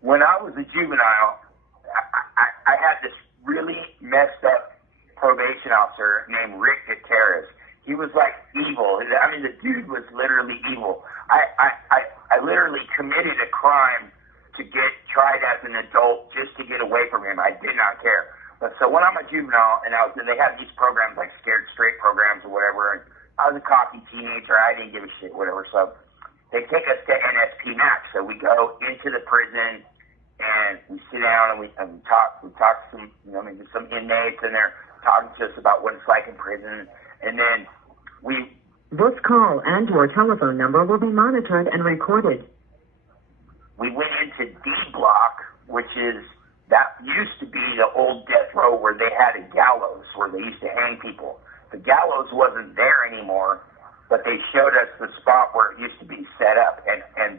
when I was a juvenile, I had this really messed up probation officer named Rick Gutierrez. He was like evil. I mean, the dude was literally evil. I literally committed a crime to get tried as an adult just to get away from him. I did not care. But so when I'm a juvenile and they have these programs like Scared Straight programs or whatever, and I was a cocky teenager. I didn't give a shit, whatever. So they take us to NSP Max. So we go into the prison and we sit down and we talk. We talk to some, some inmates, and they're talking to us about what it's like in prison. And then This call and your telephone number will be monitored and recorded. We went into D Block, which that used to be the old Deathrow where they had a gallows where they used to hang people. The gallows wasn't there anymore, but they showed us the spot where it used to be set up, and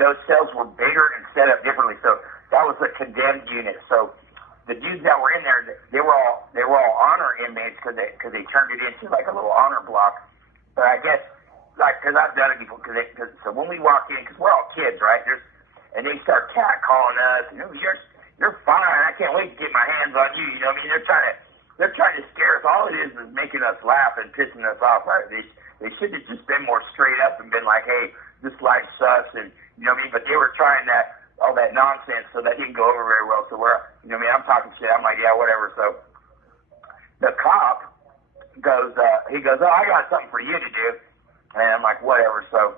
those cells were bigger and set up differently. So that was the condemned unit. So the dudes that were in there, they were all honor inmates because they turned it into like a little honor block. But I guess because I've done it before. So when we walk in, because we're all kids, right? And they start catcalling us. You're fine. I can't wait to get my hands on you. You know what I mean? They're trying to scare us. All it is making us laugh and pissing us off, right? They should have just been more straight up and been like, hey, this life sucks, and you know what I mean? But they were trying all that nonsense, so that didn't go over very well. So I'm talking shit. I'm like, yeah, whatever. So the cop goes, oh, I got something for you to do. And I'm like, whatever. So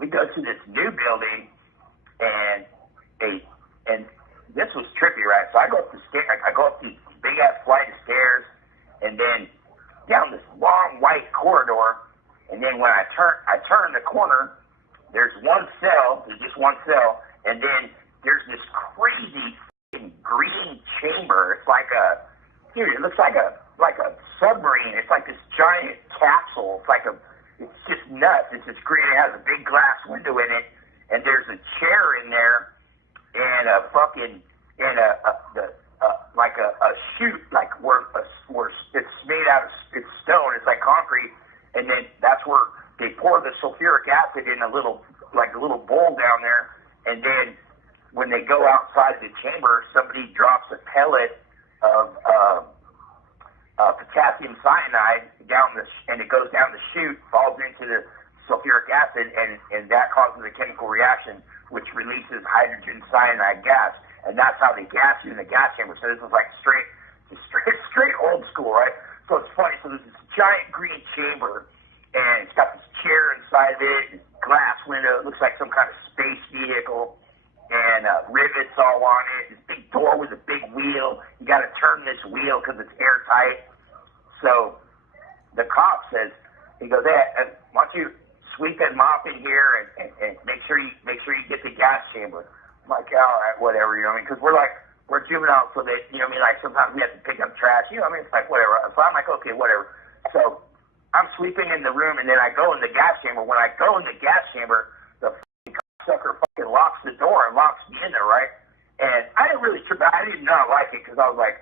we go to this new building, and this was trippy, right? So I go up the stairs. I go up these big ass flight of stairs, and then down this long white corridor. And then when I turn the corner, there's just one cell, and then there's this crazy green chamber. It's like it looks like a submarine. It's like this giant capsule. It's just nuts. It's just green. It has a big glass window in it, and there's a chair in there, and a chute, like where it's made out of it's stone. It's like concrete, and then that's where they pour the sulfuric acid in a little bowl down there, and then when they go outside the chamber, somebody drops a pellet of potassium cyanide and it goes down the chute, falls into the sulfuric acid, and that causes a chemical reaction which releases hydrogen cyanide gas, and that's how they gas you in the gas chamber. So this is like straight old school, right? So it's funny. So there's this giant green chamber, and it's got this chair inside of it, and glass window. It looks like some kind of space vehicle, and rivets all on it. This big door with a big wheel. You got to turn this wheel because it's airtight. So the cop says, he goes, hey, why don't you sweep and mop in here and make sure you get the gas chamber. I'm like, all right, whatever, you know what I mean? Because we're juveniles, so that, you know what I mean? Like sometimes we have to pick up trash, you know what I mean? It's like whatever. So I'm like, okay, whatever. So I'm sweeping in the room, and then I go in the gas chamber. When I go in the gas chamber, the sucker fucking locks the door and locks me in there, right? And I didn't really trip. I did not like it because I was like,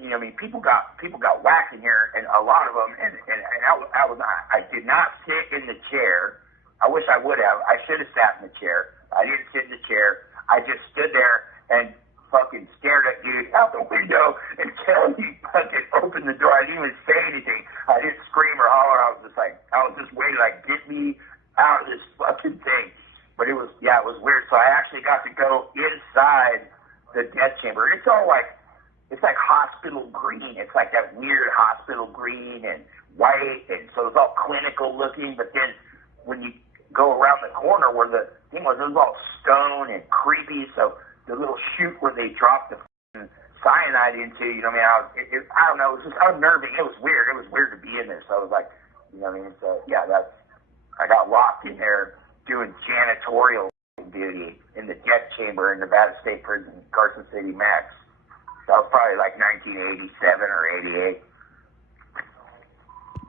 you know what I mean? People got whacked in here, and a lot of them. And I did not sit in the chair. I wish I would have. I should have sat in the chair. I didn't sit in the chair. I just stood there and fucking stared at dude out the window until he fucking opened the door. I didn't even say anything. I didn't scream or holler. I was just waiting, like, get me out of this fucking thing. But it was weird. So I actually got to go inside the death chamber. It's all like, it's like hospital green. It's like that weird hospital green and white, and so it's all clinical looking. But then when you go around the corner where the thing was, it was all stone and creepy. So the little chute where they dropped the cyanide into, you know what I mean? I don't know. It was just unnerving. It was weird. It was weird to be in there. So I was like, you know what I mean? So yeah, I got locked in there doing janitorial duty in the death chamber in Nevada State Prison, Carson City Max. That was probably like 1987 or 88.